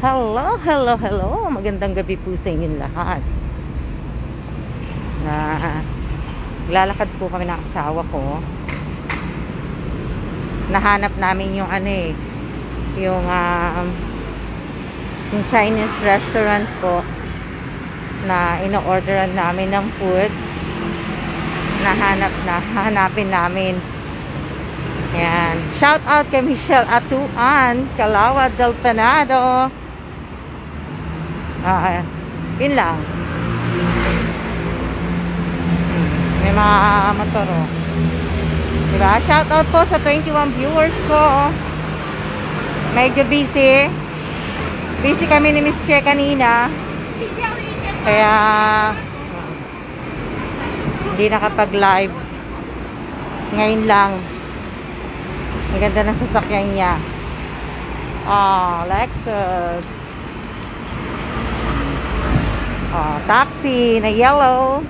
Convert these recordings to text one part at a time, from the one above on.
Hello, hello, hello. Magandang gabi po sa inyong lahat. Lalakad po kami ng asawa ko. Nahanap namin yung yung Chinese restaurant po na ino-orderan namin ng food. Hahanapin namin. Yan. Shout out kay Michelle Atuan, Calawat del Penado. Yun lang. May mga motoro. Diba? Shout out po sa 21 viewers ko. Medyo busy. Busy kami ni Miss Che kanina. Kaya hindi nakapag-live. Ngayon lang. Ang ganda ng sasakyan niya. Lexus. Taxi na yellow.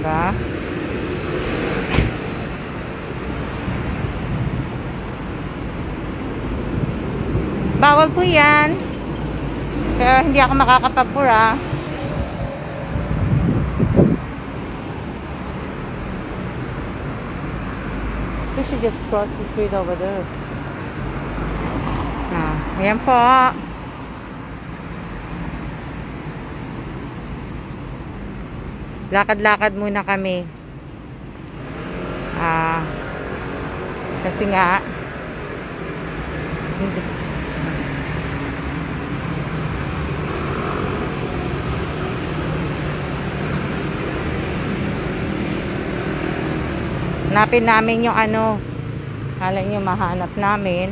Diba? Bawal po yan. Kaya hindi ako makakapagpura. We should just cross the street over there. Ayan po. Lakad-lakad muna kami. Kasi nga hanapin namin yung kala nyo mahanap namin.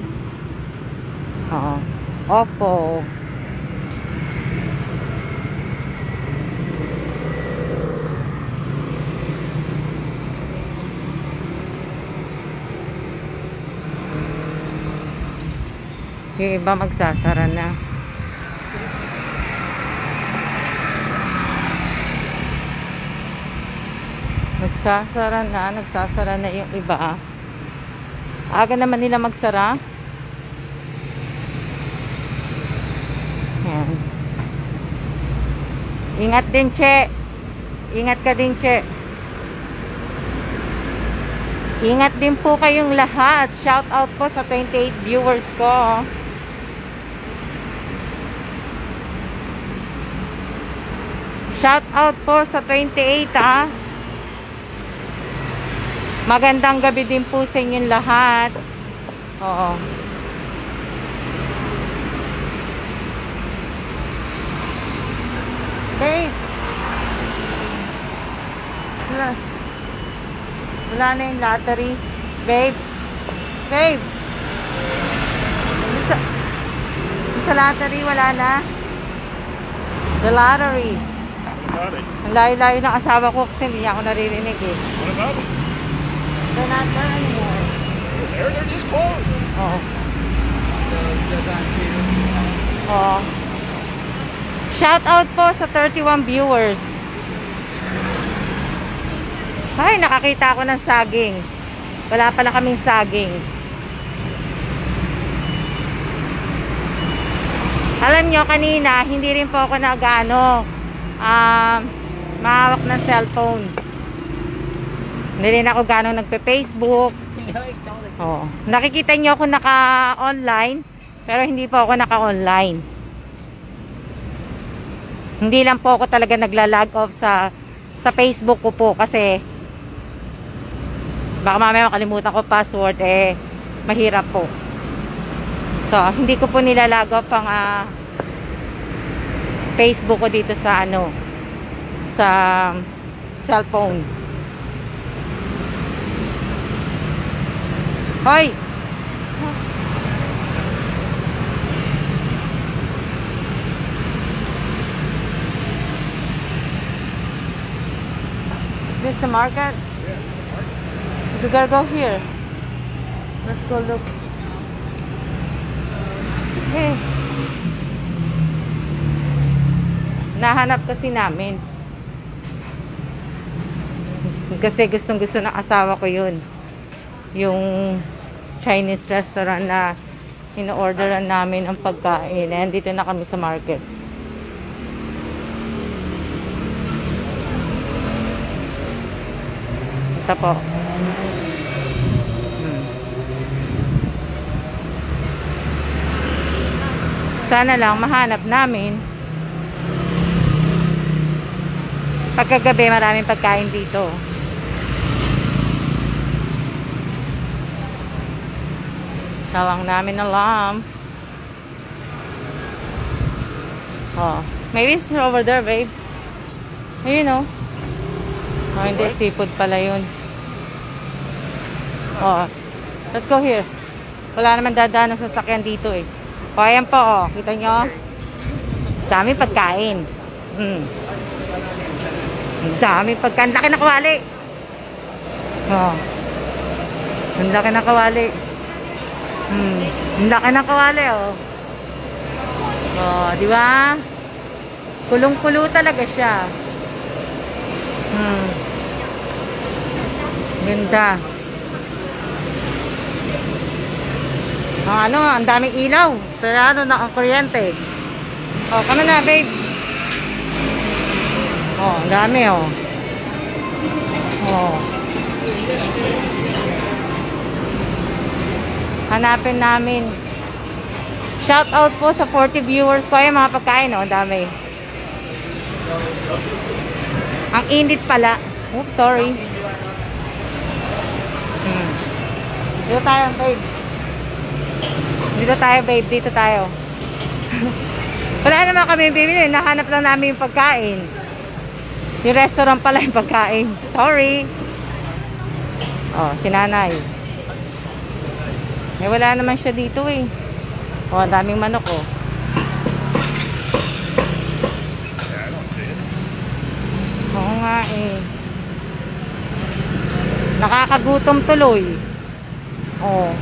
Oppo. Yung iba magsasara na. Nagsasara na yung iba. Aga naman nila magsara. Ayan. Ingat din, Che. Ingat ka din, Che. Ingat din po kayong lahat. Shout out po sa 28 viewers ko. Shout out po sa 28 Magandang gabi din po sa inyong lahat. Okay. Wala na yung lottery. Babe. Sa lottery wala na. The lottery. Ang layo-layo ng asawa ko kasi hindi niya ako naririnig eh. What about it? They're not there anymore. They're just closed. Shout out po sa 31 viewers. Ay, nakakita ako ng saging. Wala pala kaming saging. Alam nyo, kanina hindi rin po ako mahawak ng cellphone. Hindi rin ako gano'ng nagpe-Facebook. Nakikita nyo ako naka-online, pero hindi po ako naka-online. Hindi lang po ako talaga nagla-log off sa Facebook ko po kasi baka mamaya makalimutan ko password, mahirap po. So, hindi ko po nila-log off ang Facebook ko dito sa sa cellphone. Hoy! Is this the market? Yeah, market. We gotta go here. Let's go look. Hey. Nahanap kasi namin. Kasi gustong-gusto ng asawa ko yun. Yung Chinese restaurant na in-orderan namin ang pagkain. And dito na kami sa market. Ito po. Sana lang mahanap namin. Pagkagabi maraming pagkain dito. Siya lang namin alam. Oh, maybe it's over there, babe. Ayun, oh. Oh, hindi, seafood pala yun. Oh, let's go here. Wala naman dadaan ng sasakyan dito eh. O, ayan po, oh. Kita nyo? Dami pagkain. Dami pagkain. Laki na kawali. Oh. Ang laki na kawali. Ang laki na kawali, oh. Oh, di ba? Kulong-kulo talaga siya. Ganda. Ang daming ilaw. Sarado na ang kuryente. Oh, kami na, babe. Oh, ang dami, oh. Oh. Hanapin namin. Shout out po sa 40 viewers ko. Ayan, mga pagkain, oh. Ang dami. Ang init pala. Oops, sorry. Dito tayo, babe. Dito tayo, babe. Dito tayo. Wala naman kami bibili. Nahanap lang namin yung pagkain. Yung restaurant pala yung pagkain. Sorry. Oh, si nanay. Eh, wala naman siya dito eh. Oh, ang daming manok, oh. Oo nga eh. Nakakagutom tuloy. Oh.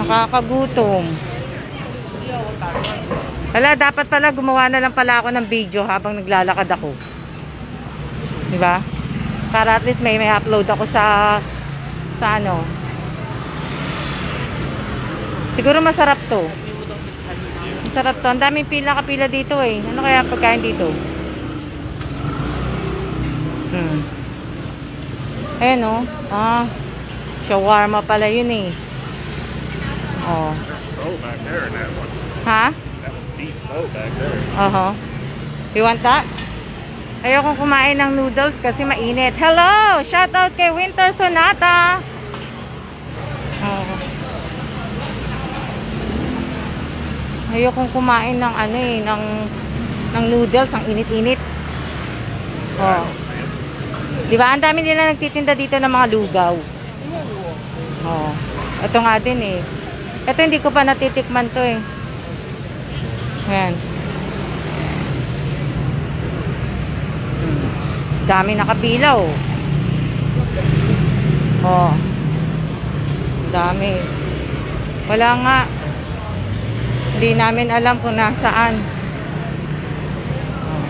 Nakakagutom. Wala, dapat pala gumawa na lang pala ako ng video habang naglalakad ako. Diba? Para at least may upload ako sa ano. Siguro masarap to. Masarap to. Ang daming pila-kapila dito eh. Ano kaya pagkain dito? Ayan, oh. Ah, shawarma pala yun eh. Oh. Oh, back there in that one. Ha? That was beef boat back there. You want that? Ayokong kumain ng noodles kasi mainit. Hello! Shout out kay Winter Sonata. Oh. Ayokong kumain ng ano eh, ng noodles, ang init-init. Oh. Diba? Ang dami nila nagtitinda dito ng mga lugaw. Oh. Ito nga din eh. Ito hindi ko pa natitikman to eh. Ayan. Dami nakapila, oh. Oh. Dami. Wala nga. Hindi namin alam kung nasaan. Oh.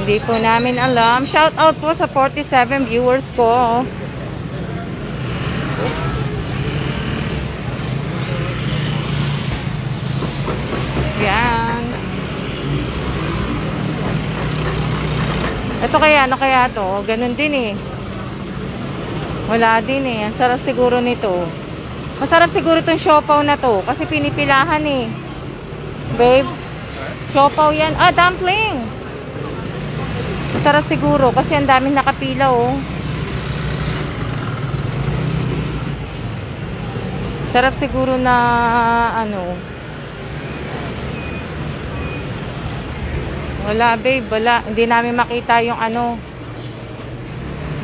Hindi po namin alam. Shout out po sa 47 viewers ko. Yan. Ito kaya, ano kaya to? Ganun din eh. Wala din eh. Ang sarap siguro nito. Masarap siguro itong siopaw na to. Kasi pinipilahan eh. Babe. Siopaw yan. Ah, dumpling. Masarap siguro. Kasi ang daming nakapila, oh. Sarap siguro na ano. Wala, babe. Wala. Hindi namin makita yung ano.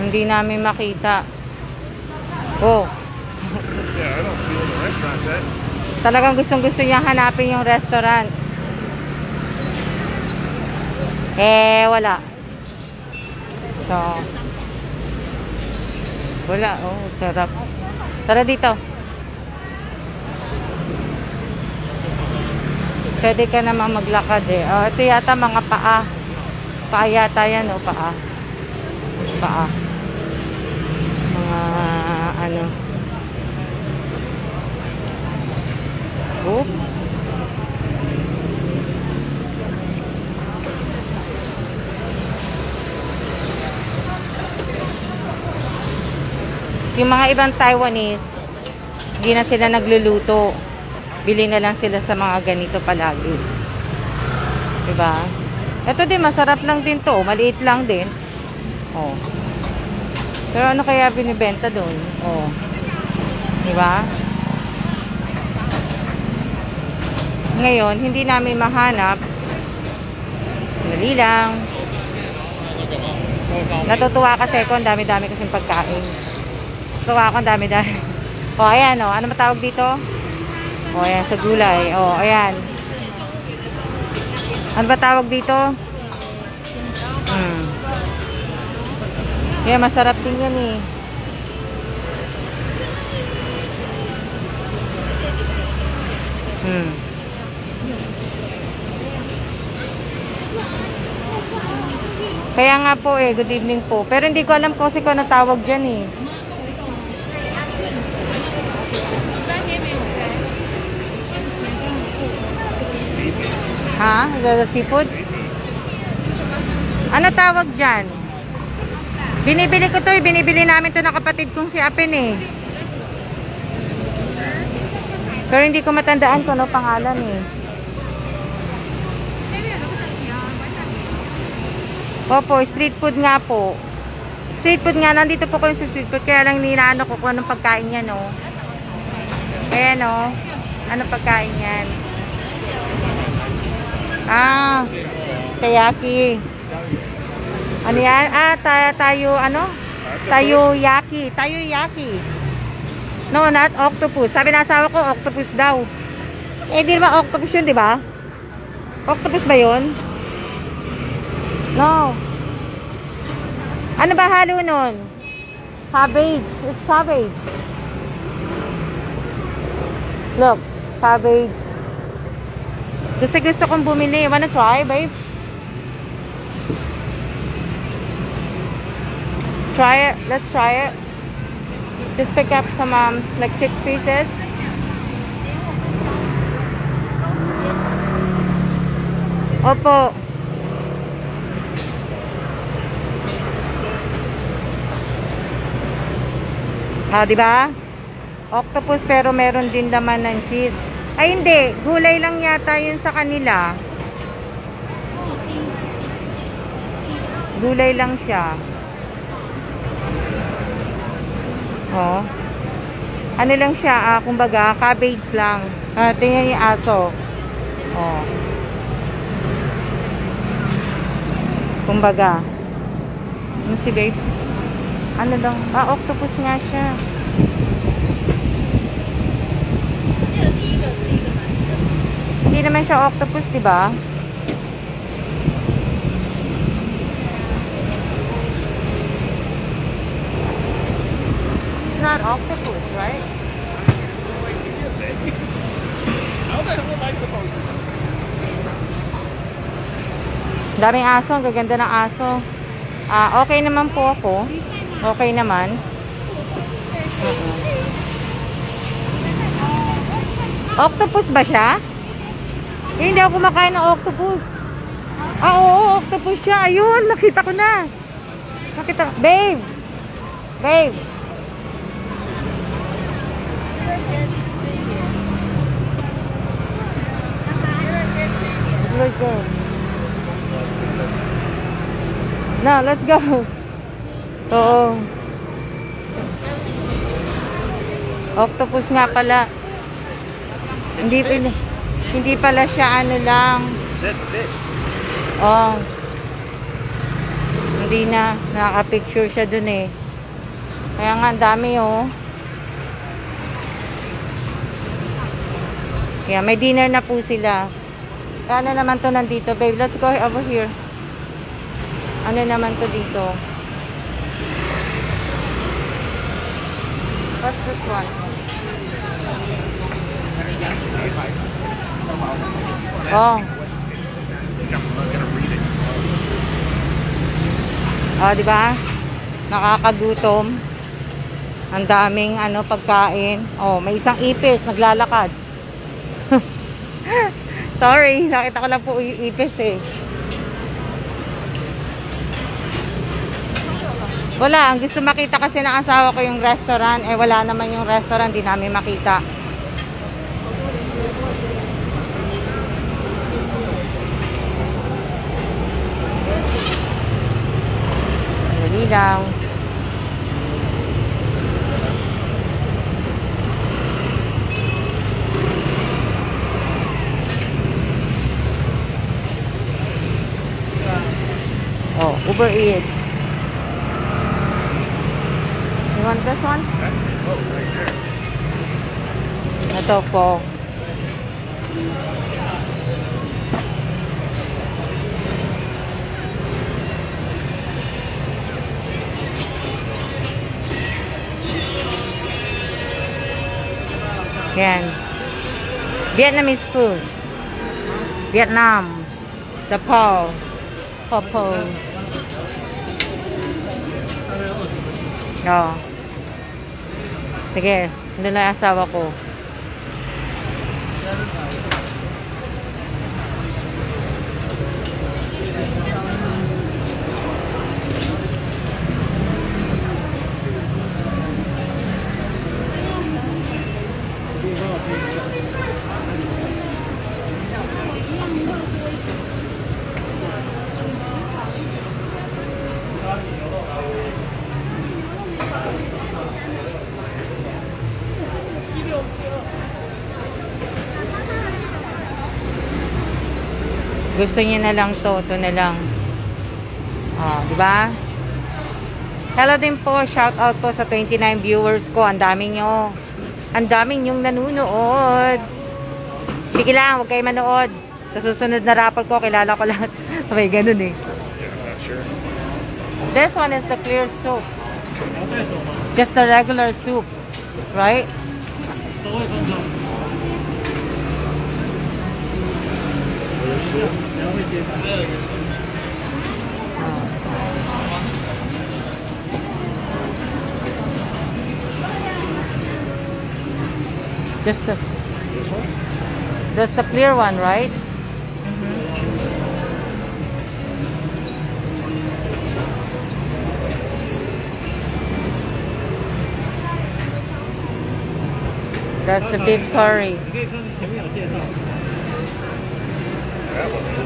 Hindi namin makita. Oh. Yeah, I don't see the restaurant yet. Talagang gustong-gusto niya hanapin yung restaurant. Eh, wala. So, wala. Oh, sarap. Tara dito. Pwede ka naman maglakad eh. Oh, ito yata mga paa. Paa yata yan, oh, paa. Paa. ano. Oh. Yung mga ibang Taiwanese, hindi na sila nagluluto. Bili na lang sila sa mga ganito palagi. Diba? Ito din, masarap lang din to. Maliit lang din. Oh. Pero ano kaya binibenta doon? Oh. Diba? Ngayon, hindi namin mahanap. Dali lang. Natutuwa kasi ako. Ang dami-dami kasing pagkain. Natutuwa ako. Ang dami-dami. O, ayan o. Ano matawag dito? O, ayan. Sa gulay. O, ayan. Ano ba tawag dito? Yan, masarap din yan eh. Kaya nga po eh, good evening po. Pero hindi ko alam kasi kung ano tawag dyan eh. Ha? Gaga seafood? Ano tawag dyan? Binibili ko to eh. Binibili namin to ng kapatid kong si Apen eh. Pero hindi ko matandaan kung ano pangalan eh. Opo, street food nga po. Street food nga, nandito po ko sa street food. Kaya lang ninaano ko kung anong pagkain yan, no. Ayan, no. Anong pagkain yan? Ah, tayaki. Ano yan? Ah, tayo, ano? Tayoyaki. Tayoyaki. No, not octopus. Sabi na asawa ko, octopus daw. Eh, di naman octopus yun, di ba? Octopus ba yun? No. Ano ba halo nun? Cabbage. It's cabbage. Look, cabbage. Gusto kong bumili. Wanna try, babe? Try it. Let's try it. Just pick up some, like 6 pieces. Opo. Ah, di ba? Octopus pero meron din laman ng cheese. Ay hindi, gulay lang yata 'yun sa kanila. Gulay lang siya. Oh. Ano lang siya, kumbaga cabbage lang. Tingnan yung aso. Oh. Kumbaga. Ano si babe? Ano lang? Octopus nga siya. Hindi naman siya octopus, di ba? It's not octopus, right? How the hell am I supposed to? Daming aso, ang gaganda ng aso. Okay naman po ako. Okay naman. Octopus ba siya? Eh, hindi ako kumakain ng octopus. Oo, octopus siya. Ayun, nakita ko na. Nakita. Babe. Babe. Let's go. No, let's go. Oo. Octopus nga pala. Hindi pala siya ano lang. Said fish. Oh. Hindi na nakaka-picture siya dun eh. Kaya nga ang dami oh. Kaya may dinner na po sila. Ano naman to nandito, babe? Let's go over here. Ano naman to dito? What's this one? Oh. Oh, di ba? Nakakagutom. Ang daming ano pagkain. Oh, may isang ipis naglalakad. Sorry, nakita ko lang po yung ipis eh. Wala, ang gusto makita kasi ng asawa ko yung restaurant. Eh wala naman yung restaurant, di namin makita. Dali lang. Oh, Uber Eats. You want this one? Oh, right there. Ito po. Yan. Vietnamese food. Vietnam. The po. Po. Oo. Sige, doon na yung asawa ko. Gusto niya na lang to na lang. Oh, di ba? Hello din po, shout out po sa 29 viewers ko. Ang daming nyo. Ang daming nyong nanunood. Sige lang, huwag kayo manood. Sa susunod na rapport ko, kilala ko lahat. May ganun eh. Yeah, I'm not sure. This one is the clear soup. Just the regular soup. Right? Just the, This one? that's the clear one, right? That's the beef curry.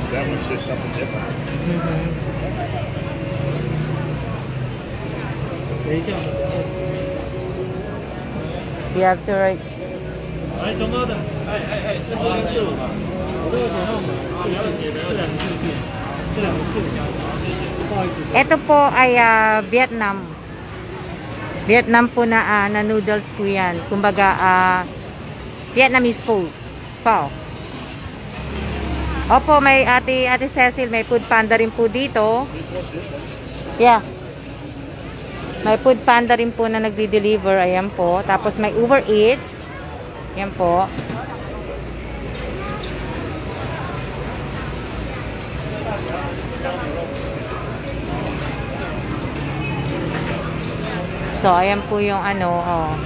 That one's just something different. You have to write. Ito po ay Vietnam. Vietnam po na noodles po yan. Kumbaga Vietnamese food. Pao. Opo, may ate Cecil, may Food Panda rin po dito. Yeah. May Food Panda rin po na nagdi-deliver. Ayan po. Tapos may Uber Eats. Ayan po. So, ayan po yung ano, oh.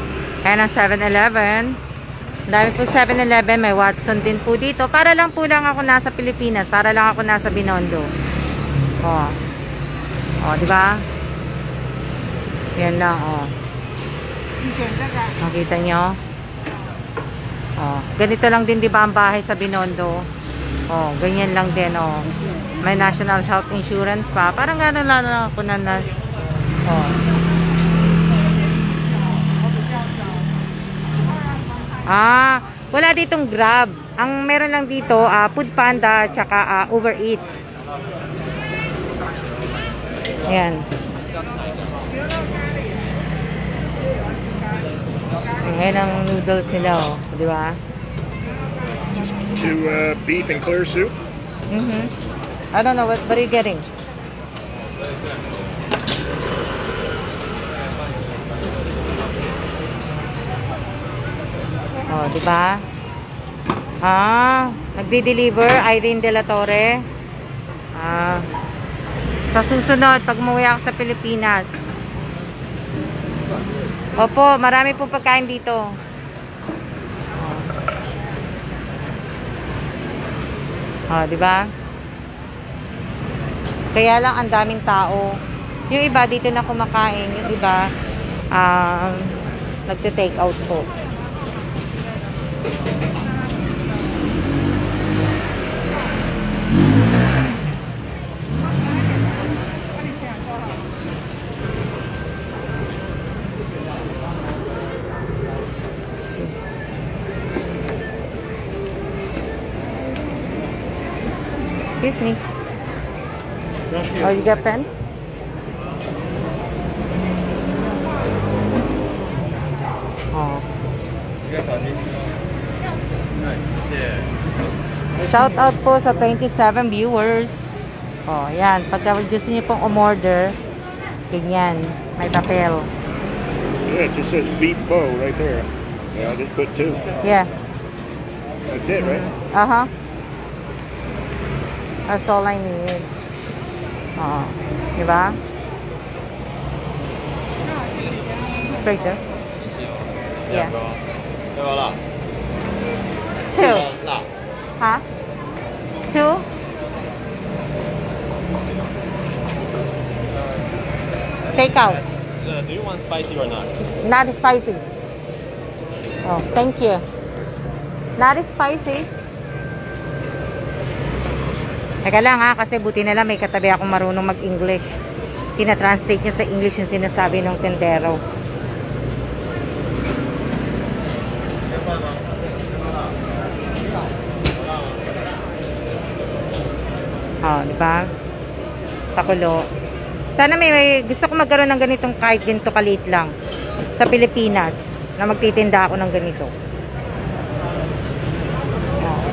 Ayan ang 7-Eleven. Dami po 7-Eleven. May Watson din po dito. Para lang po lang ako nasa Pilipinas. Para lang ako nasa Binondo. Oh. Oh, di ba? Yan lang, oh. Makita nyo? Oh. Ganito lang din, di ba, ang bahay sa Binondo? Oh, ganyan lang din, oh. May National Health Insurance pa. Parang gano'n lang ako na. Oh. Wala ditong Grab. Ang meron lang dito, Food Panda, tsaka Uber Eats. Ayan. Ayan ang noodles nila, oh. Di ba? Two beef and clear soup. I don't know, what are you getting? Oh, di ba? Nagdi-deliver Irene De La Torre. Sa susunod, pag umuwi ako sa Pilipinas, Opo, marami po pagkain dito. Oh, di ba? Kaya lang ang daming tao. Yung iba dito na kumakain, yung iba nagte-take out po. Excuse me. Oh, you got pen? Oh. Shout out po sa 27 viewers. Oh, yan. Pagka gusto niyo pong umorder, ganyan. May papel. Yeah, it just says beef pho right there. Yeah, I just put 2. Yeah. That's it, right? Uh-huh. That's all I need. Oh. Diba? Right there. Yeah. 要不要辣？ Two. 辣。 Huh? Two? Take out. Do you want spicy or not? Not spicy. Oh, thank you. Not spicy. Teka lang ha, kasi buti na lang may katabi akong marunong mag-English. Tina-translate niya sa English yung sinasabi ng tendero. Oh, di ba? Pakulo. Sana may gusto ko magkaroon ng ganitong kahit ganito kaliit lang sa Pilipinas na magtitinda ako ng ganito.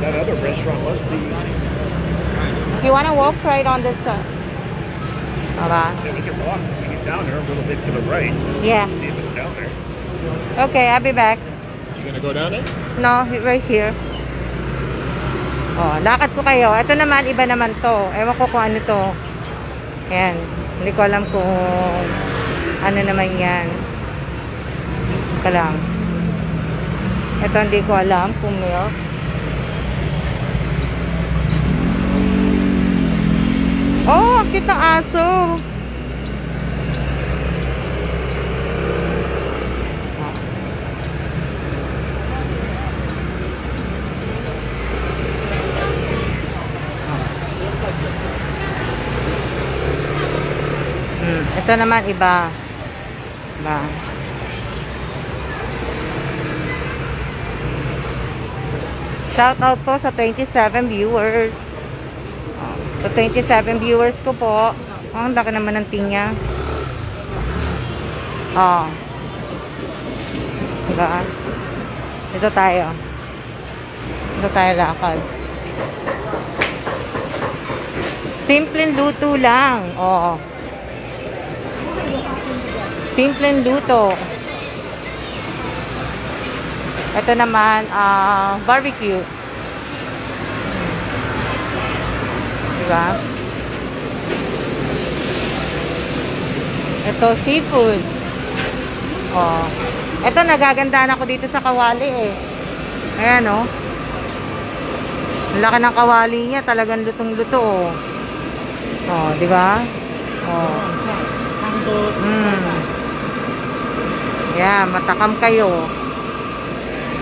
That other restaurant must be. You wanna walk right on this side? Diba? Yeah, we can walk. We can get down there a little bit to the right. Yeah. See if it's down there. Okay, I'll be back. You gonna go down there? No, right here. Oh, lakad ko kayo. Ito naman, iba naman to. Ewan ko kung ano to. Ayan. Hindi ko alam kung ano naman yan. Ito lang. Ito hindi ko alam kung milk. Oh, ang cute ng aso. Ito naman iba. Iba. Shout out po sa 27 viewers. Sa 27 viewers ko po. Oh, ang laki naman ng tinya. Oh. Diba? Ito tayo. Ito tayo lakad. Simpleng luto lang. Oo. Simpleng luto. Ito naman, barbecue. Diba? Ito, seafood. Oh. Ito, nagagandaan ako dito sa kawali eh. Ayan oh. Ang laki ng kawali niya, talagang lutong-luto oh. Oh, diba? Oh. Yeah, matakam kayo.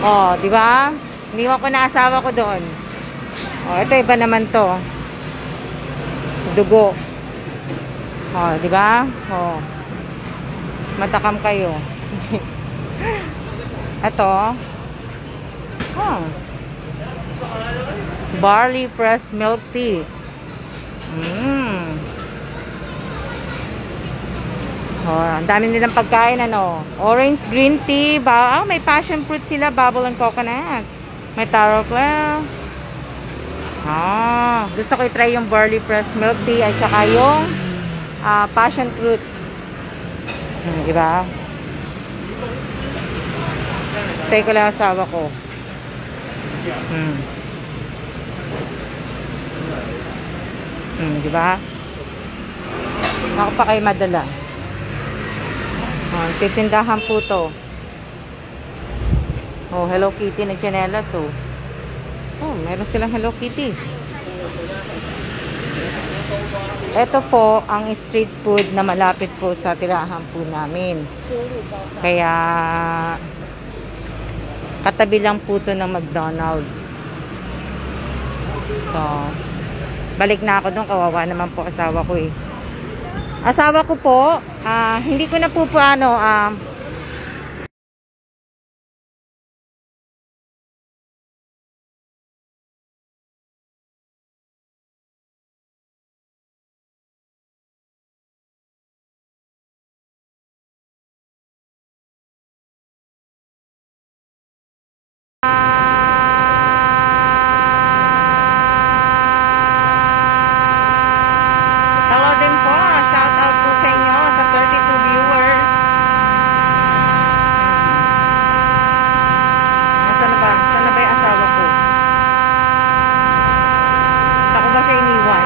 Oh, di ba? Iniwan ko na asawa ko doon. Oh, ito iba naman to. Dugo. Oh, di ba? Oh. Matakam kayo. Ito. Oh. Barley pressed milk tea. Oh, ang dami nilang pagkain ano. Orange green tea, may passion fruit sila, bubble and coconut. May taro cloud. Gusto ko i-try yung barley pressed milk tea at saka yung passion fruit. Diba? Try ko lang asawa ko. Diba? Ako pa kayo madala. Oh, titindahan po to. Oh, Hello Kitty na tsinelas, oh. Oh, meron silang Hello Kitty. Ito po ang street food na malapit po sa tirahan po namin. Kaya katabi lang po to ng McDonald's. So, balik na ako doon. Kawawa naman po asawa ko eh. Asawa ko po, hindi ko na po hello din po. Shout out po sa inyo sa 32 viewers. Saan na ba? Saan na ba yung asawa ko? Ako ba siya iniwan?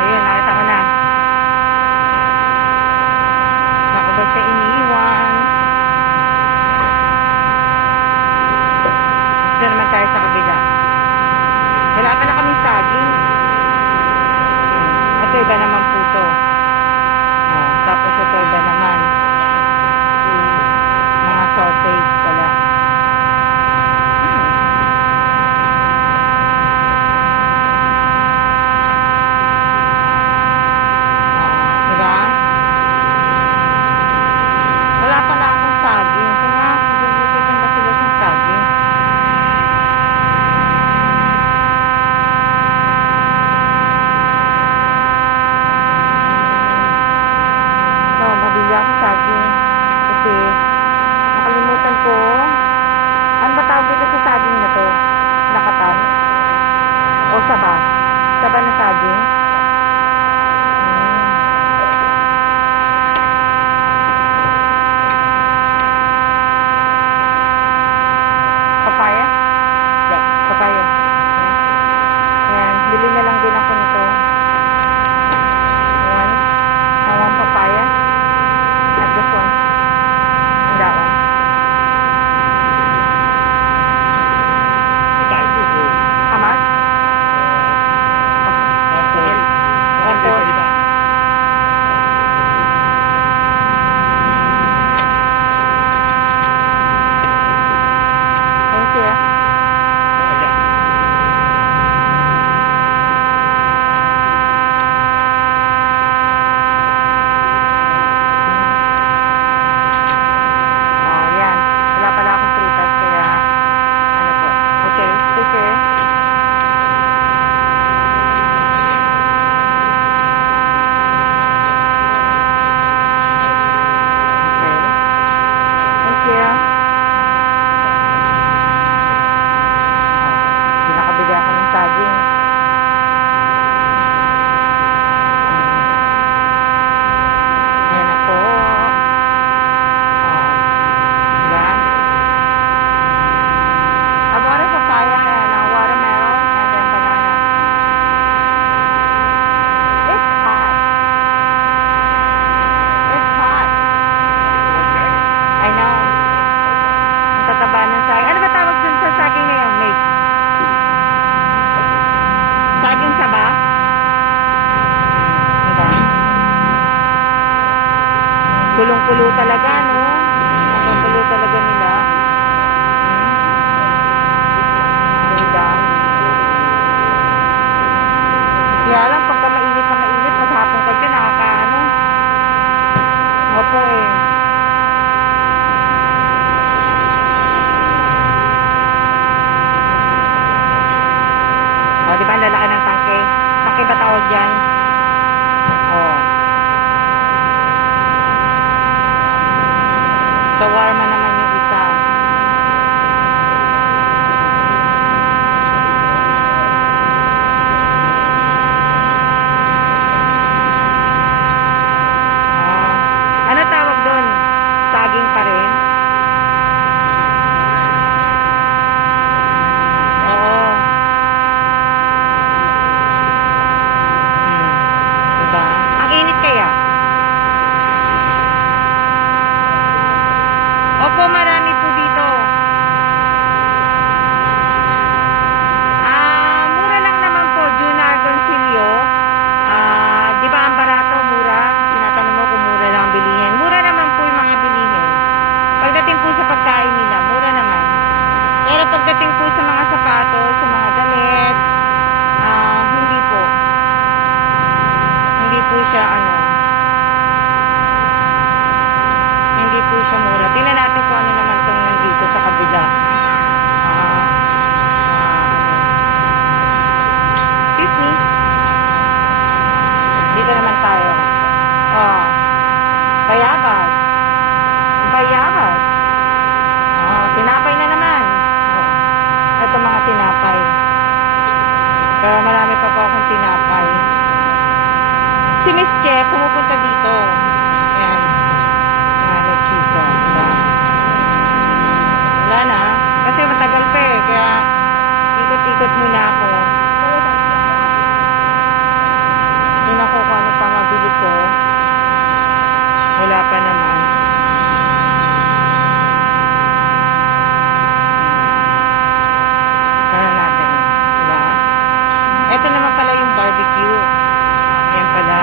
Ayun, nakita ko na. Ako ba siya iniwan? Ito naman tayo sa kabila. Wala pala kaming saging. Ito iba naman po to. Oh, tapos ito iba naman. Mga sausage pala. Oh, diba? Wala pala akong saging. Kaya bibigyan ba sila ng saging? So, mabili ako saging kasi nakalimutan ko. Ano ba tawag dito sa saging na to? Nakatan? O saba? Saba na saging? Papaya? Papaya. Ayan, bili na lang din ako nito. One papaya. Not this one. And that one. How much? Okay. One for thank you. Oh, yan. Wala pala akong prutas kaya ano po. Okay, take care. Okay. Thank you. Hindi nakabili ako ng saging. Ayan na po. Diba? I bought a papaya and a watermelon and then banana. It's hot. It's hot. I know. Ang tataba ng saging. Ano ba tawag dun sa saging na yun, mate? Saging saba? Diba? Kulong-kulo talaga, no? Kulong-kulo talaga nila. Ganda. Kaya lang, pagka mainit na mainit, maghapon ka dyan, nakakaano. Nga po eh. O, diba ang lalaki ng tangke? Tangke ba tawag dyan? O. Pero marami pa po akong tinapay. Si Miss Che, pumupunta dito. Ayan. Nagchiso. Diba? Wala na. Kasi matagal pa eh. Kaya ikot-ikot muna ako. Yun ako kung ano pa mabili ko. Wala pa naman. Sana natin. Diba? Ito naman pala yung barbecue. Ayan pala.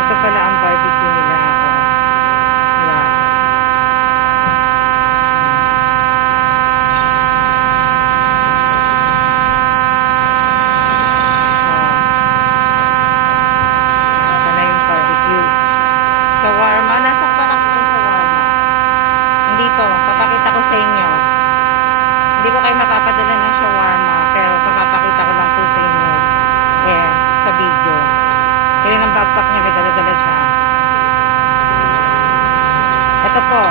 Ito pala ang barbecue nila. Diba? Pala yung barbecue. Shawarma. Nasaan pa lang yung shawarma? Dito. Papakita ko sa inyo. Hindi ko kayo mapapadala ng shawarma. Pero papapakita ko lang po sa inyo. Sa video. Kaya ng backpack niya. May dala-dala siya. Ito po.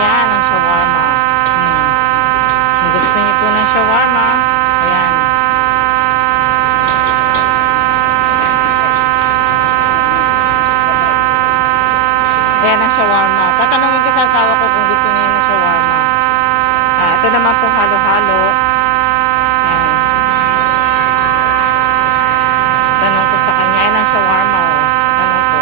Yan ang shawarma. Kung gusto niyo po ng shawarma. Ayan. Ayan ang shawarma. Tatanungin ko sa asawa ko kung gusto niya ng shawarma. Ito naman po halo-halo. Ayan. Tanong ko sa kanya. Ayan ang shawarma. Tanong ko.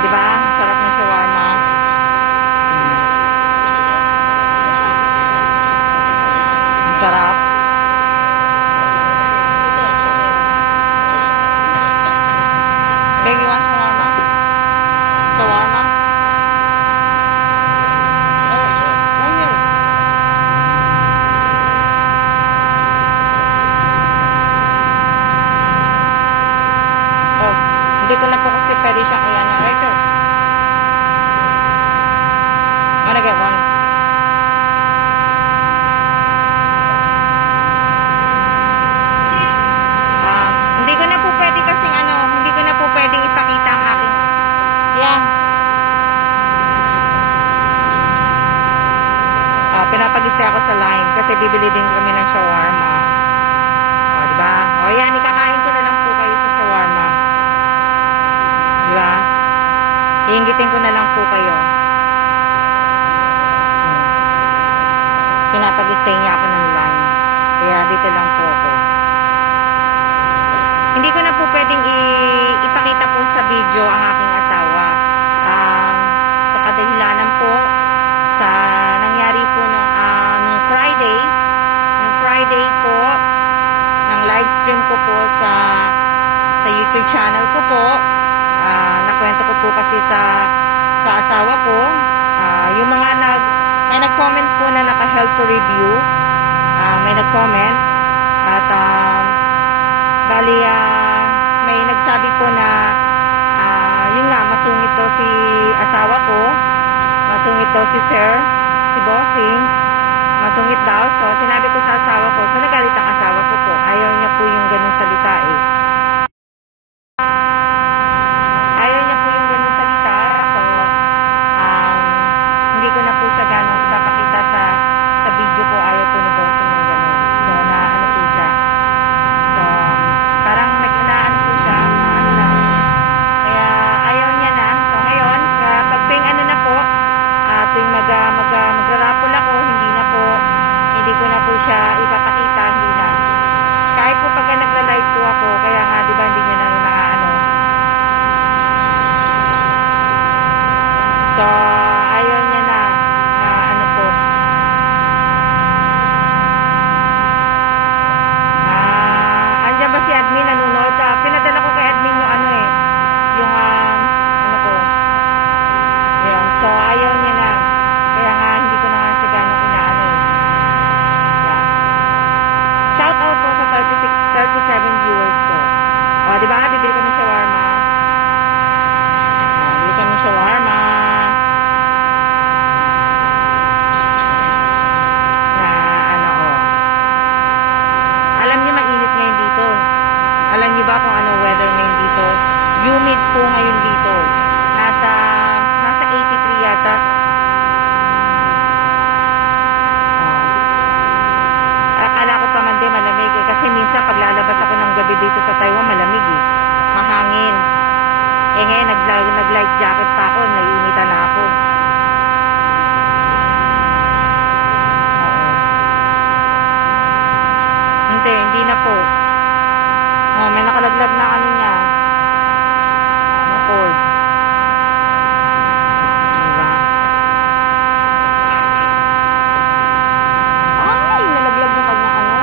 Diba? Sarap ng shawarma. Sarap. Baby, want shawarma? Shawarma? Right here. Oh, hindi ko na po kasi pwede siyang ayan. Right here. I'm gonna get one. Hindi ko na po pwede kasing hindi ko na po pwedeng ipakita ang aking. Yeah. Pinapag-stay ako sa line kasi bibili din kami ng shawarma. Diba? Yan, ikakain ko na lang po kayo sa shawarma. Diba? Iinggitin ko na lang po kayo. Pinapag-stay niya ako ng line. Kaya dito lang po ako. Hindi ko na po pwedeng ipakita po sa video ang aking asawa. Sa kadahilanan po sa nangyari po nung Friday po ng live stream ko po sa YouTube channel ko po. Nakwento ko po kasi sa asawa ko. Yung mga may nag-comment po na naka-help for review. May nag-comment at bali may nagsabi po na yun nga, masungit daw si asawa ko, masungit daw si sir, si bossing, masungit daw. So sinabi ko sa asawa ko, so nagalit ang asawa ko po, ayaw niya po yung ganun salita ayaw niya po yung ganun salita. So hindi ko na po siya ganun ipapakita sa video ko. Ayaw po ni bossing yung ganun. So na po siya. So parang nag-ano po siya, lang. Kaya ayaw niya na. So ngayon, pag tuwing na po, tuwing magrarapol ako, hindi ko na po siya ipapakita, hindi na. Kahit po pag nagla-live po ako, kaya nga, di ba, hindi niya na So, ayaw niya na po. Andiyan ba si admin nanonood? Pinadala ko kay admin yung yung ko. Yan. So, ayaw niya na. Kaya nga, hindi ko na nga siya gano'ng inaano. Yan. minsan pag lalabas ako ng gabi dito sa Taiwan, malamig eh. Mahangin. Eh ngayon, nag-light jacket pa ako, naiinitan na ako. Hindi na po. Oh, may nakalaglag na ano niya. No cord. Diba? Ay, nalaglag yung kanyang ano.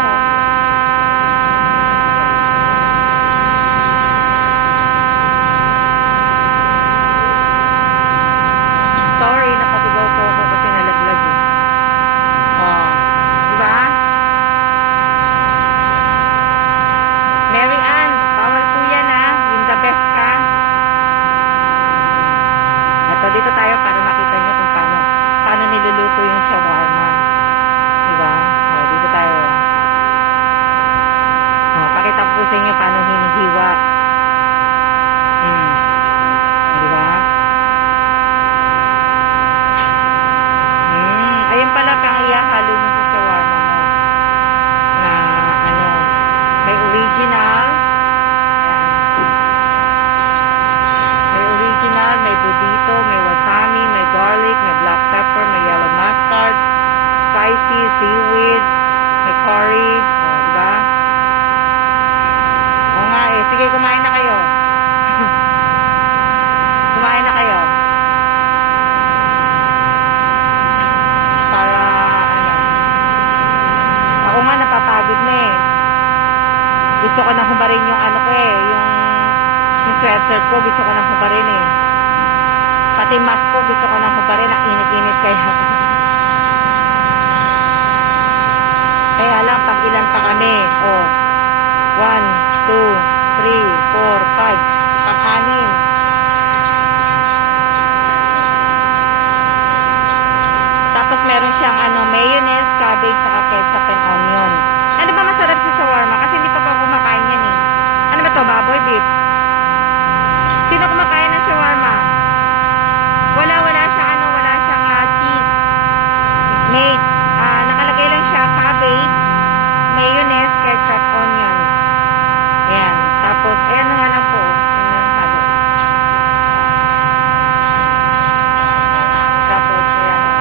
Sorry, napasigaw po ako kasi nalaglag eh. Oh, diba? Mary Ann, bawal po yan ha. Yung the best ka. Ito, dito tayo para makita nyo kung paano niluluto yung shawarma. Diba? O, dito tayo. O, pakita po sa inyo paano hinihiwa. Diba? Ayun pala pang ihahalo mo sa shawarma mo. Na, ano, may original. Ayan. May original, may budito, may wasabi, may garlic, may black pepper, may yellow mustard, spicy, seaweed, may curry. O, diba? O nga eh. Sige, kumain na kayo. Kumain na kayo. Para, ano. Ako nga, napapagod na eh. Gusto ko nang hubarin yung ano ko eh, yung sweatshirt ko, gusto ko nang hubarin eh. Pati mask ko, gusto ko nang hubarin, ang init-init kaya. Kaya lang, pag ilan pa kami, oh, 1, 2, 3, 4, 5, pang-anim. Tapos meron siyang ano, mayonnaise, cabbage, saka ketchup and onion. Ano ba masarap sa shawarma? Kasi hindi pa kumakain yan eh. Ano ba to? Baboy, beef? Sino kumakain ng shawarma? Wala siyang ano, wala siyang cheese. Made. Nakalagay lang siya cabbage, mayonnaise, ketchup, onion. Ayan. Tapos, ayan na lang po. Ayan na lang halo. Tapos, ayan na.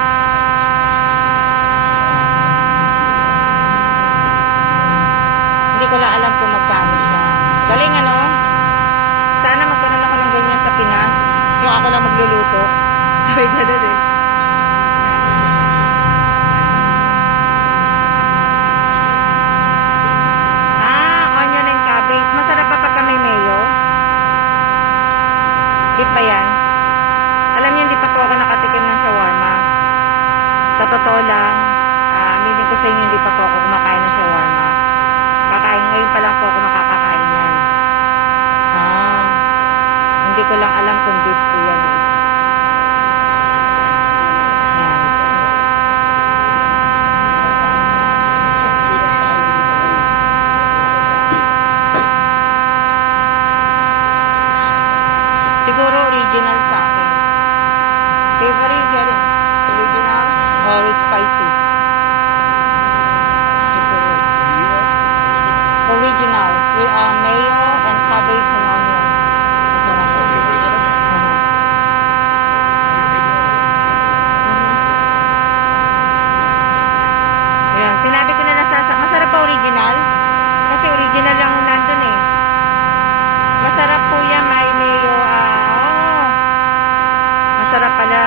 Hindi ko lang alam kung magkano siya. Galing ano? Sana magkaroon ako ng ganyan sa Pinas. Yung ako lang magluluto. Sabi ka doon eh. Onion and cabbage. Masarap pa pagka may mayo. Beef ba yan? Alam niyo, hindi pa po ako nakatikim ng shawarma. Sa totoo lang, aminin ko sa inyo, hindi pa po ako kumakain ng shawarma. Kakain, ngayon pa lang po ako makakakain yan. Hindi ko lang alam kung beef po yan eh. Ayan. Siguro original sa akin. Okay, what are you getting? Original or spicy? Original with mayo and cabbage and onion. Ayan, sinabi ko na masarap pa original kasi original lang nandun eh. Masarap po yan, may mayo. Masarap pala.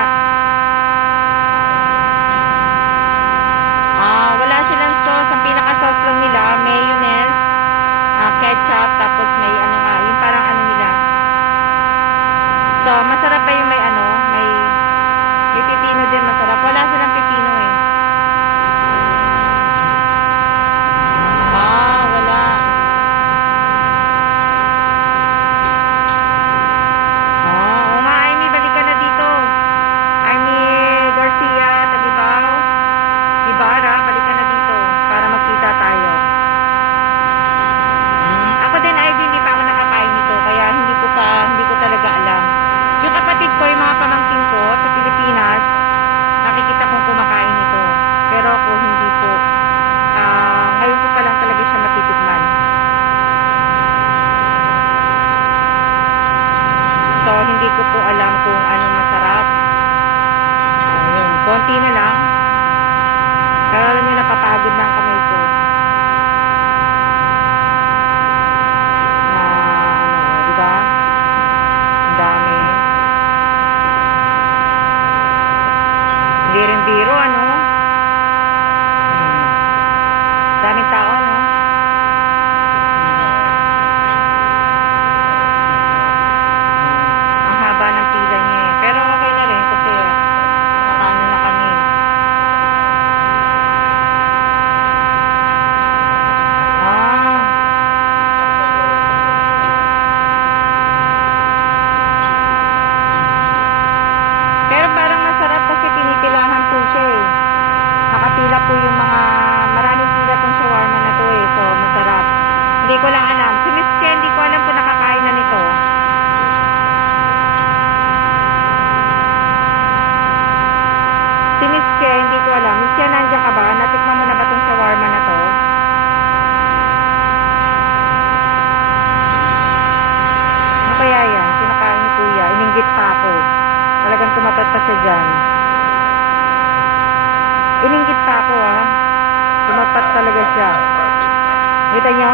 Wala silang sauce. Ang pinaka-sauce lang nila, mayonnaise, ketchup, tapos may ano nga, yung parang ano nila. So, masarap pa yung may ano, may pipino din masarap. Wala silang pipino eh. Wala. likod ng kamay ko. Na, ano, di ba? Ang dami. Hindi rin biro, ano? Daming tao, no? Ang haba ng pila niya eh. Pero okay na rin kasi nakakaano na kami. Pero parang masarap kasi pinipilahan po siya eh. Nakapila po yung mga maraming pila tong shawarma na to eh. So masarap. Hindi ko lang alam. Si Miss Chen, hindi ko alam kung nakakain na nito. Si Miss Chen, hindi ko alam. Miss Chen, nandiyan ka ba? Natikman mo na ba tong shawarma na to? Ano kaya yan? Kinakain ni Kuya. Ininggit pa ako. Talagang tumapat pa siya dyan. Ininggit pa ako ah. Tumapat talaga siya. Kita niyo?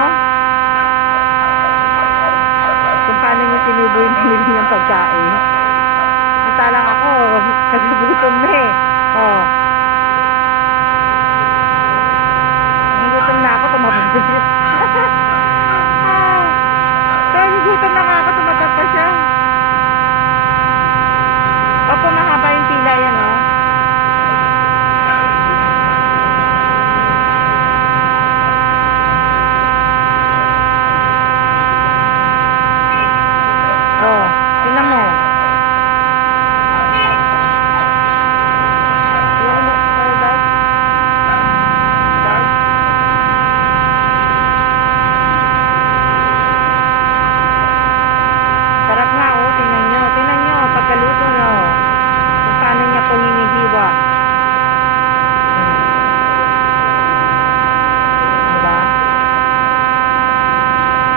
Kung paano niya sinubo yung pinili niyang pagkain. Mantalang ako, nagugutom na eh. Oh. Nagugutom na ako, tumapat pa siya. Nagugutom na nga ako, tumapat pa siya. Opo, mahaba yung pila yan oh. Oh, tingnan mo. Yung ano, dad? Dad? Sarap nga oh, tingnan nyo. Tingnan nyo, pagkaluto nyo. Kung paano niya po hinihiwa. Diba?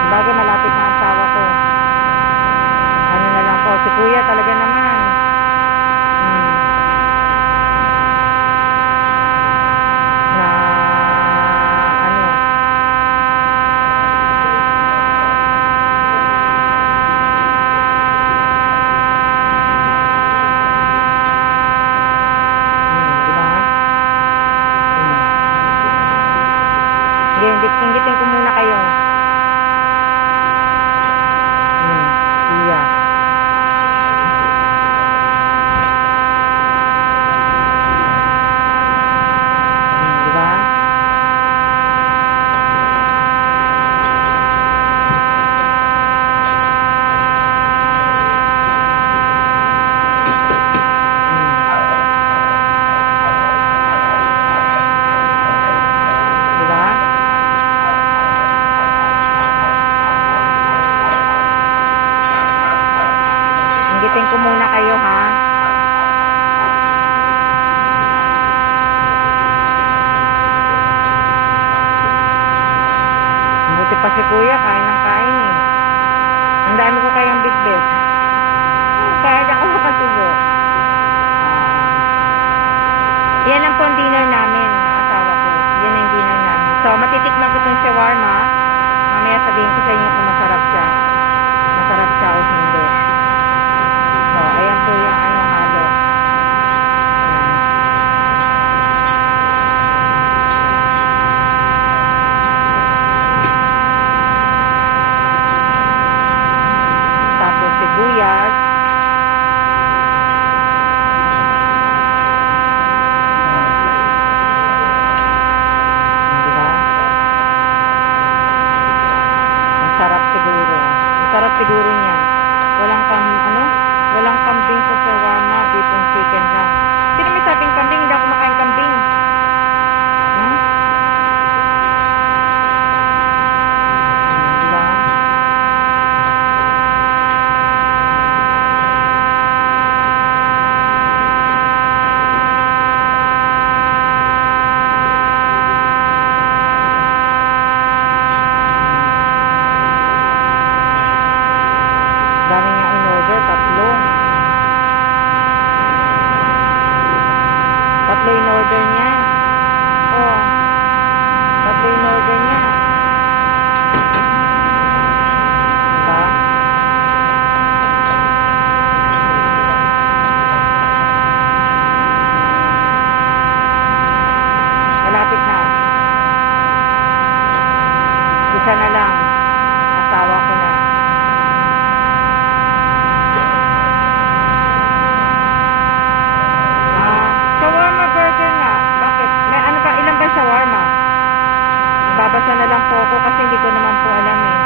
Bagay malapit na asawa ko. Ano na lang po, si Kuya talaga naman. Na ano. Diba? Inggitin ko muna kayo. Kuya. Diba? Diba? Inggitin ko muna kayo ha. Buti pa si Kuya, kain ng kain eh. Ang dami ko kayang bitbit. Kaya di ako makasubo. Yan ang po ang dinner namin, ng asawa ko. Yan ang dinner namin. So, matitikman ko itong shawarma. Mamaya sabihin ko sa inyo kung masarap siya. Masarap siya o hindi. So, ayan po yung ano halo. Tapos sibuyas. Diba? Ang sarap siguro. Ang sarap siguro niyan. Walang walang kambing sa shawarma, beef and chicken lang. Sino may sabing kambing? Hindi ako makain kambing. Diba? Isa na lang. Asawa ko na. Shawarma burger nga. Bakit? May ano ba? Ilan ba shawarma? Babasa na lang po ako kasi hindi ko naman po alam eh.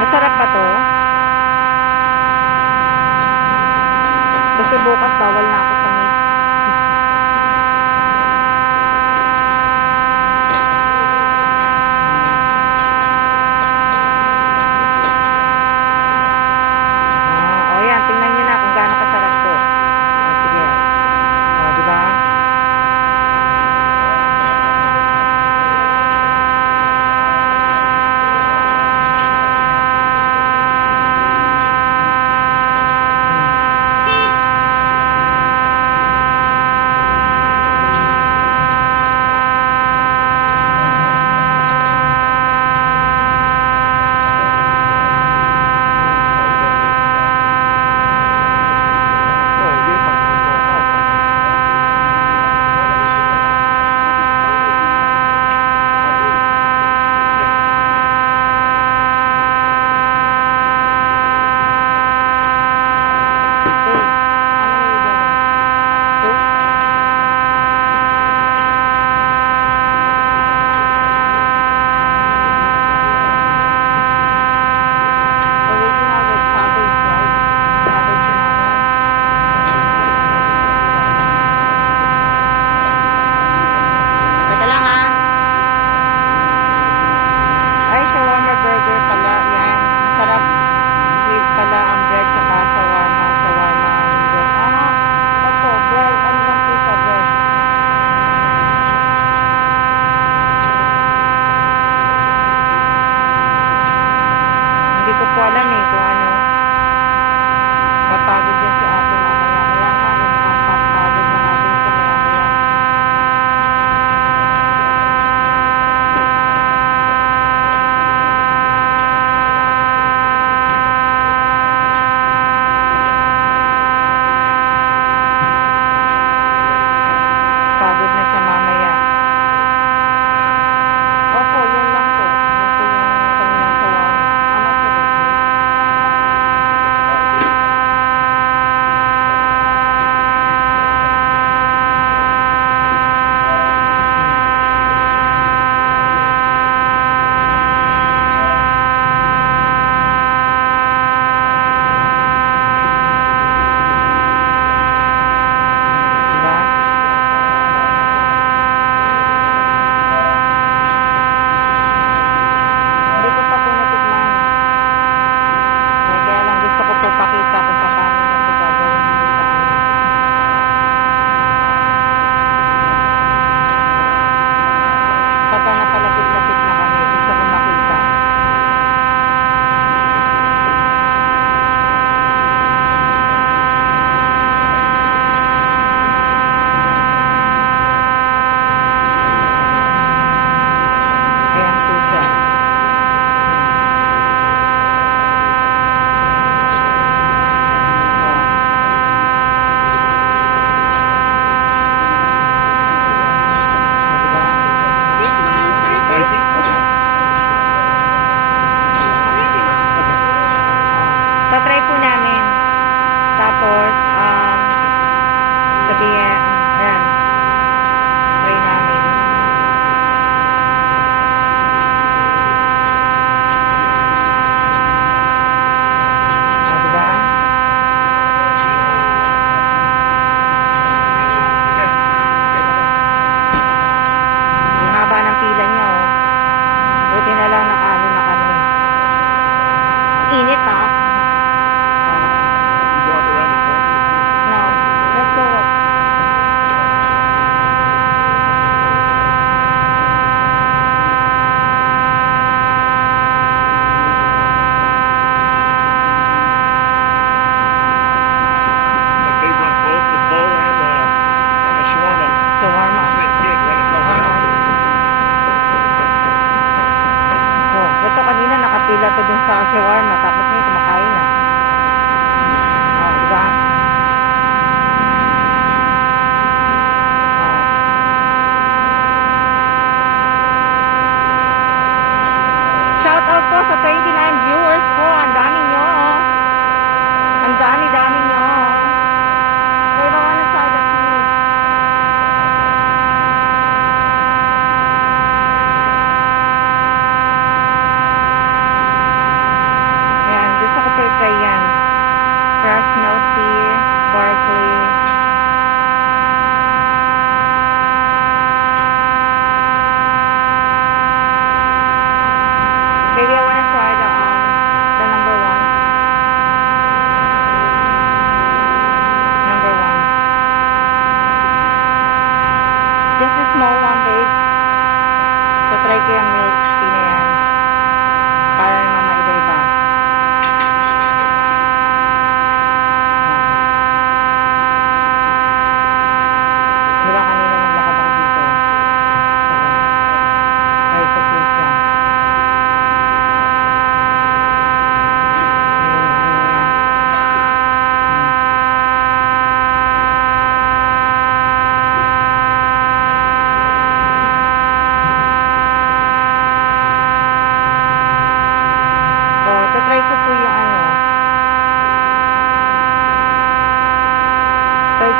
Masarap ba to? Kasi bukas bawal na ako sa meat. O yan, tingnan nyo na kung gaano kasarap to. O sige. O, diba?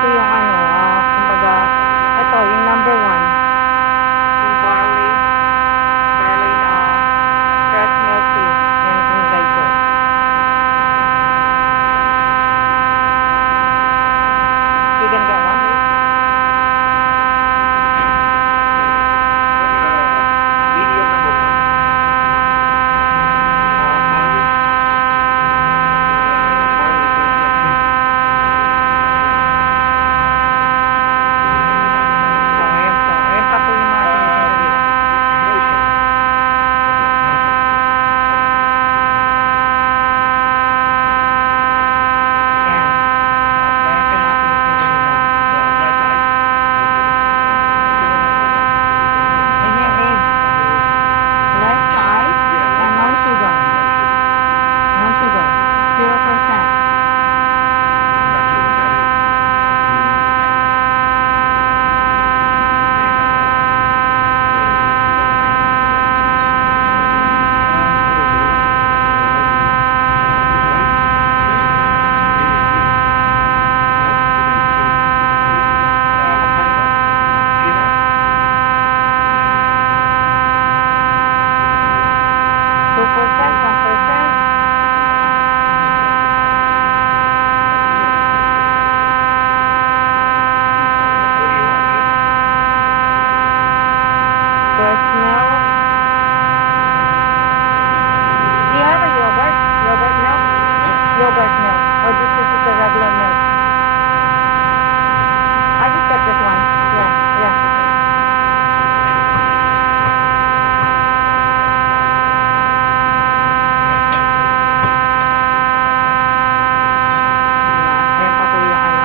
ito yung ano, kumbaga, ito, yung number 1. Yung barley na fresh milk tea. Yan yung tinigay ko. You gonna get one, babe? Medium number 1. So, ayan po. Ayan pa po yung mga tinitinda dito. Ayan. So, ayan pa yung mga tinitinda nila. And here, babe. Less ice and no sugar. No sugar. 0%. Fresh milk. Do you have a yogurt? Yogurt milk? Yogurt milk. Or just this is the regular milk? I just get this one. Yeah. Ayan pa po yung ano.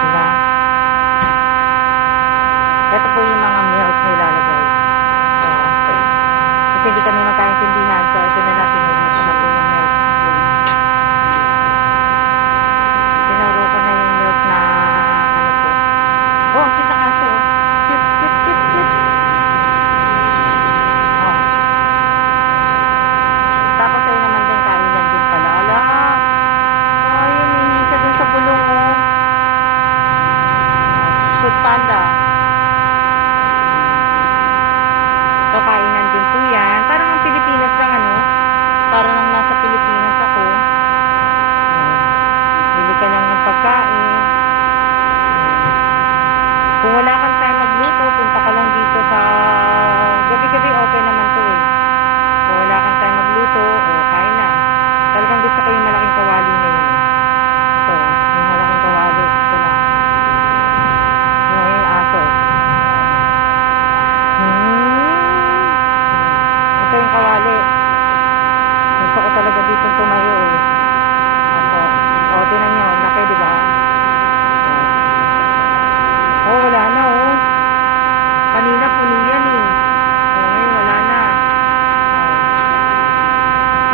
Diba? Ito po yung mga milk na ilalagay. So, kasi hindi kami magkaintindihan. So, ito na lang tinuro ko na po yung milk. Tinuro ko na yung milk na ano po. Oh, kita ka so. Cute. Oh. Tapos ay naman din kainan din pala. Ala. Oh, yun yung isa din sa bulong mo. Food Panda. So, kainan din po yan. Parang ang Pilipinas lang, ano? Parang nang nasa Pilipinas ako. Bili ka lang ng pagkain. Kung wala kang time magluto, punta ka lang dito sa... Gabi-gabi open naman to eh. Kung wala kang time magluto, kain na. Talagang gusto ko yung malaking kawali na yun. Ito, yung malaking kawali. Ito lang. Yung aso. Ito yung kawali. Gusto ko talaga dito tumayo eh. Opo. O, tinan nyo. Laki, diba? O, wala na oh. Kanina puno yan eh. O, ngayon wala na.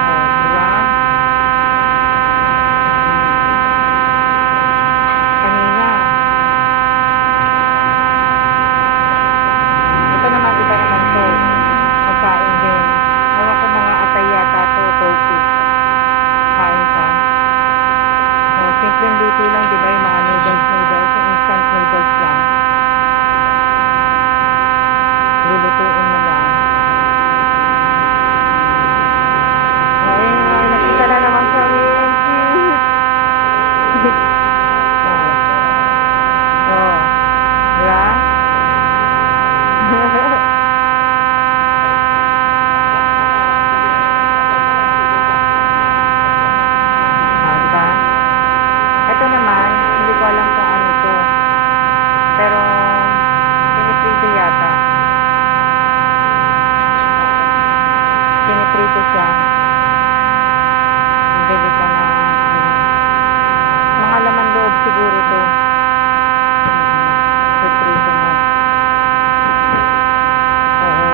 O, diba? Kanina. Ito naman, iba naman to. Magkain din. Ewan ko mga atay yata to, tofu. Kain ka. O, simpleng luto lang, diba? Yung mga noodles, yung instant noodles lang. Lulutuin mo lang. O, ayun nga, nakita na naman kami. Cute. O, diba? Diba? Ito naman, hindi ko alam kung ano to. Pero, piniprito yata. Piniprito siya. Bili ka ng mga laman loob siguro to. Piprito mo. Oo.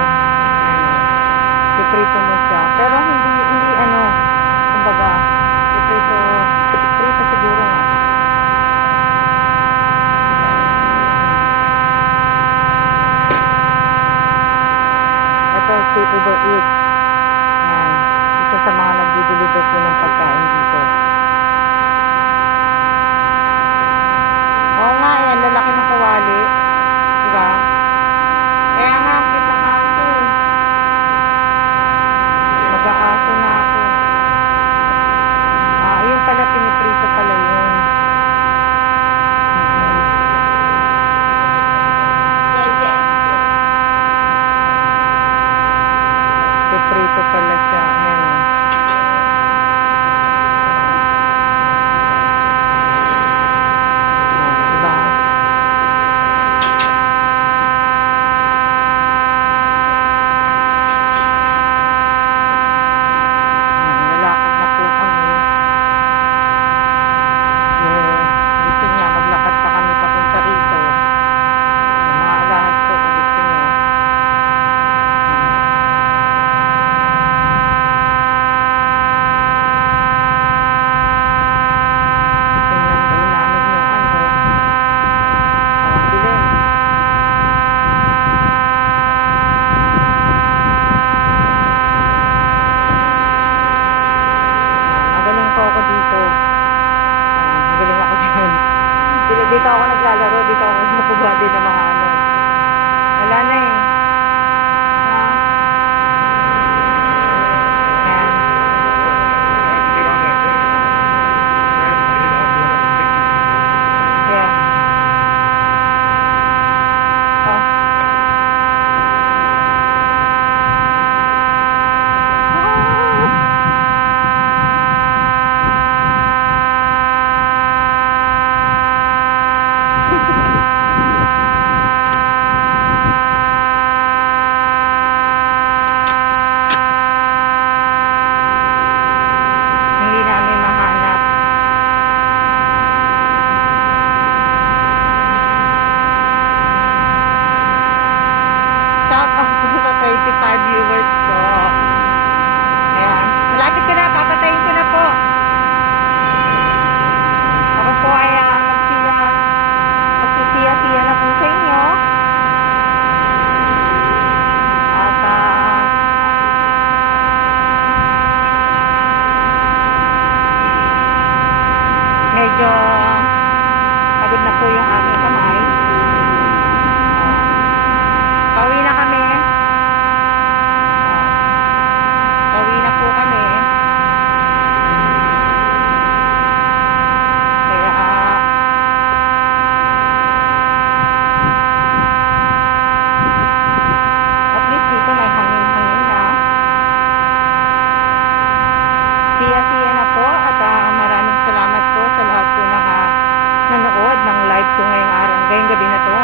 Piprito mo siya. Pero hindi ano, kumbaga, piprito siguro nga. Ito, si Uber Eats. sa mga nagdi-deliver po ng pagkain dito. Oo nga, yan, lalaki ng kawali. Diba? Kaya nga, ang cute ng aso eh. Mag-aaso na ako. Ayun pala, piniprito pala yun. Piprito pala siya. Ayan o. Diba? Lalakad na po kami. Gusto niya, maglakad pa kami papunta rito. Mga alahas po kung gusto niyo. Tingnan daw namin yung ano. Ang dilim. Magaling po ako dito. Magaling ako dyan. Dito ako naglalaro. Dito ako nagpupuha din ng mga ano. Wala na eh. Ayan. Get on that thing. Grab it off whatever picture. Yeah. Oh. Hindi namin mahanap. Shout out po sa 35 viewers ko. Ayan. Malapit ko na. Papatayin ko na po. Ako po ay magsisiya-siya na po sa inyo. At medyo pagod na po yung aking kamay. Pauwi na kami. Pauwi na po kami. Kaya at least dito may hangin-hangin na. Siya-siya na po at maraming salamat po sa lahat po ng nanood ng live ko ngayong araw, ngayong gabi na to.